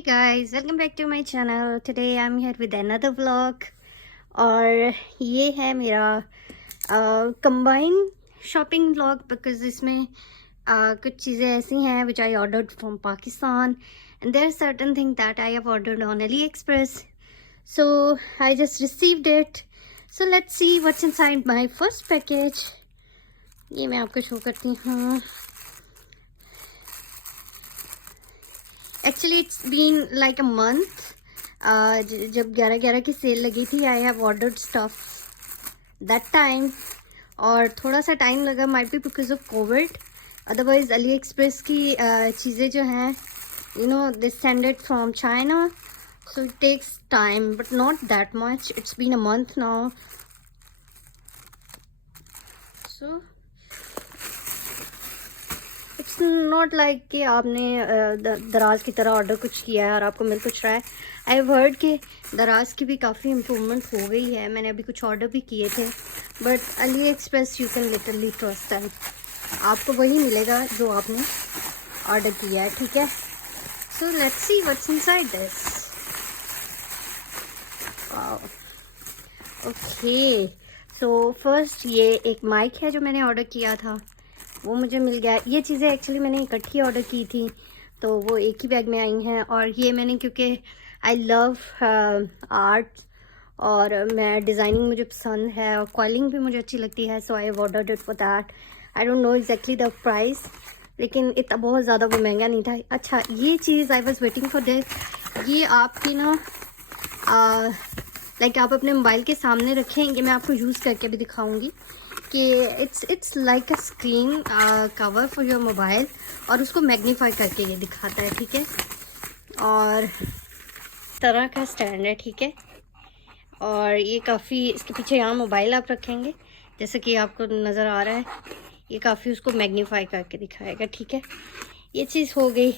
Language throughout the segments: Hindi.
Hey guys, welcome back to my channel. Today I'm here with another vlog. और ये है मेरा combined shopping vlog because इसमें कुछ चीज़ें ऐसी हैं which I ordered from Pakistan and there are certain things that I have ordered on AliExpress. So I just received it. So let's see what's inside my first package. ये मैं आपको शो करती हूँ. Actually it's been like a month. जब 11/11 की सेल लगी थी I have ordered stuff that time. और थोड़ा सा टाइम लगा might be because of COVID. Otherwise AliExpress की चीज़ें जो हैं you know they send it from China. So it takes time but not that much. It's been a month now. So it's not like कि आपने दराज की तरह ऑर्डर कुछ किया है और आपको मिल कुछ रहा है. आई हैव हर्ड कि दराज की भी काफ़ी इम्प्रूवमेंट हो गई है. मैंने अभी कुछ ऑर्डर भी किए थे but Ali express you can literally trust them. आपको वही मिलेगा जो आपने ऑर्डर किया है. ठीक है. So let's see what's inside this. Okay so first ये एक माइक है जो मैंने ऑर्डर किया था वो मुझे मिल गया. ये चीज़ें एक्चुअली मैंने इकट्ठी ऑर्डर की थी तो वो एक ही बैग में आई हैं. और ये मैंने क्योंकि आई लव आर्ट और मैं डिज़ाइनिंग मुझे पसंद है और कॉलिंग भी मुझे अच्छी लगती है. So I have ordered it for that. I don't know exactly the price लेकिन इतना बहुत ज़्यादा वो महंगा नहीं था. अच्छा ये चीज़ I was waiting for this. ये आपकी ना लाइक आप अपने मोबाइल के सामने रखेंगे. मैं आपको यूज़ करके भी दिखाऊंगी कि it's like a screen cover for your mobile और उसको मैग्नीफाई करके ये दिखाता है. ठीक है. और तरह का स्टैंड है. ठीक है. और ये काफ़ी इसके पीछे यहाँ मोबाइल आप रखेंगे जैसे कि आपको नज़र आ रहा है. ये काफ़ी उसको मैग्नीफाई करके दिखाएगा. ठीक है. ये चीज़ हो गई.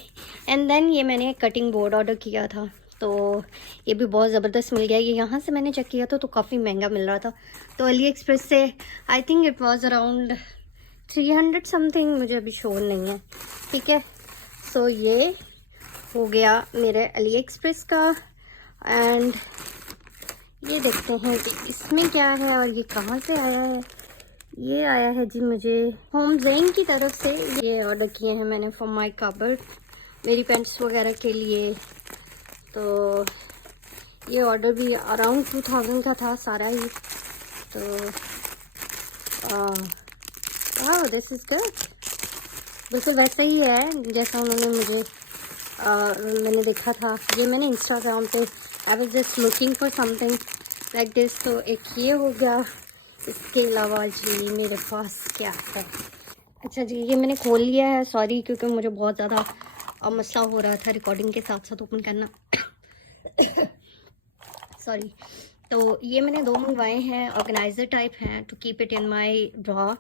एंड देन ये मैंने कटिंग बोर्ड ऑर्डर किया था तो ये भी बहुत ज़बरदस्त मिल गया. ये यहाँ से मैंने चेक किया था तो काफ़ी महंगा मिल रहा था. तो अली एक्सप्रेस से I think it was around 300 something. मुझे अभी श्योर नहीं है. ठीक है. सो ये हो गया मेरे अली एक्सप्रेस का. एंड ये देखते हैं कि इसमें क्या है और ये कहाँ से आया है. ये आया है जी मुझे होम ज़ेन की तरफ से. ये ऑर्डर किए हैं मैंने फॉर माई कबर्ड मेरी पेंट्स वगैरह के लिए. तो ये ऑर्डर भी अराउंड 2000 का था सारा ही. तो दिस इज़ गुड. बिल्कुल वैसा ही है जैसा उन्होंने मुझे मैंने देखा था. ये मैंने इंस्टाग्राम पे I was just looking for something like this. तो एक ये हो गया. इसके अलावा जी मेरे पास क्या है. अच्छा जी ये मैंने खोल लिया है. सॉरी क्योंकि मुझे बहुत ज़्यादा मसला हो रहा था रिकॉर्डिंग के साथ साथ ओपन करना. सॉरी. तो ये मैंने 2 मंगवाए हैं. ऑर्गेनाइज़र टाइप हैं to keep it in my drawer.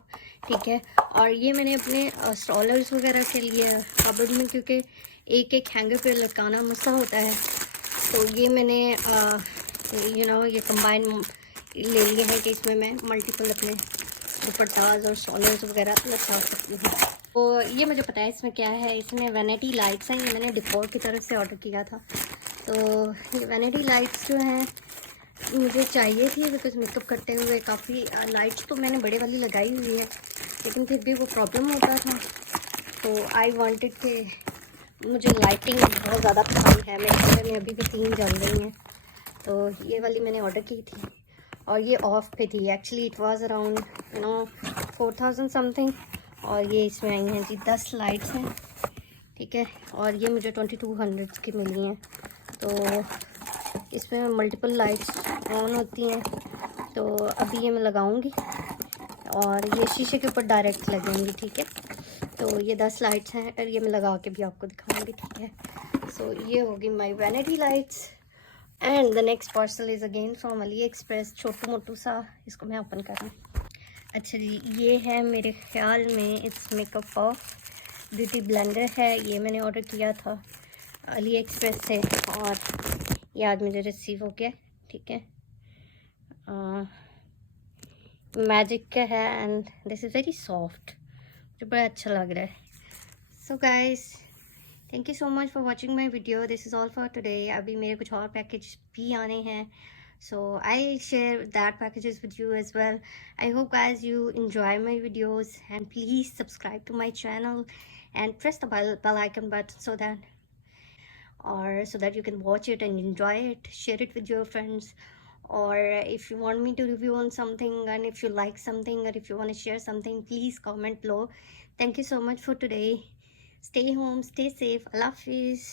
ठीक है. और ये मैंने अपने स्टॉलर्स वगैरह के लिए कबर्ड में क्योंकि एक एक हैंगर पे लटकाना मसला होता है. तो ये मैंने ये कंबाइन ले लिए हैं कि इसमें मैं मल्टीपल अपने दुपट्टाज और स्टॉलर्स वगैरह लटका सकती हूँ. तो ये मुझे पता है इसमें क्या है. इसमें वैनिटी लाइट्स हैं. ये मैंने डिकोर की तरफ से ऑर्डर किया था. तो ये वैनिटी लाइट्स जो हैं मुझे चाहिए थी बिकॉज मेकअप करते हुए काफ़ी लाइट्स तो मैंने बड़े वाली लगाई हुई है लेकिन फिर भी वो प्रॉब्लम होता था. तो आई वांटेड कि मुझे लाइटिंग बहुत ज़्यादा पसंद है. मेरे घर में अभी भी 3 जल रही हैं. तो ये वाली मैंने ऑर्डर की थी और ये ऑफ पे थी. Actually it was around 4000 something. और ये इसमें आई हैं जी 10 लाइट्स हैं. ठीक है. और ये मुझे 2200 की मिली हैं. तो इसमें मल्टीपल लाइट्स ऑन होती हैं. तो अभी ये मैं लगाऊंगी और ये शीशे के ऊपर डायरेक्ट लगेंगी. ठीक है. तो ये 10 लाइट्स हैं और ये मैं लगा के भी आपको दिखाऊंगी. ठीक है. सो ये होगी my vanity lights. And the next parcel is again from AliExpress. छोटू मोटू सा इसको मैं ओपन कर रहा हूँ. अच्छा जी ये है मेरे ख्याल में it's makeup of beauty blender है. ये मैंने ऑर्डर किया था अली एक्सप्रेस से और ये आज मुझे रिसीव हो गया. ठीक है. मैजिक का है and this is very soft. मुझे बड़ा अच्छा लग रहा है. So guys thank you so much for watching my video. This is all for today. अभी मेरे कुछ और पैकेज भी आने हैं, so I'll share that packages with you as well. I hope guys you enjoy my videos, and please subscribe to my channel and press the bell icon button so that you can watch it and enjoy it. Share it with your friends, or if you want me to review on something, and if you like something, or if you want to share something, please comment below. Thank you so much for today. Stay home, stay safe. Allah Hafiz.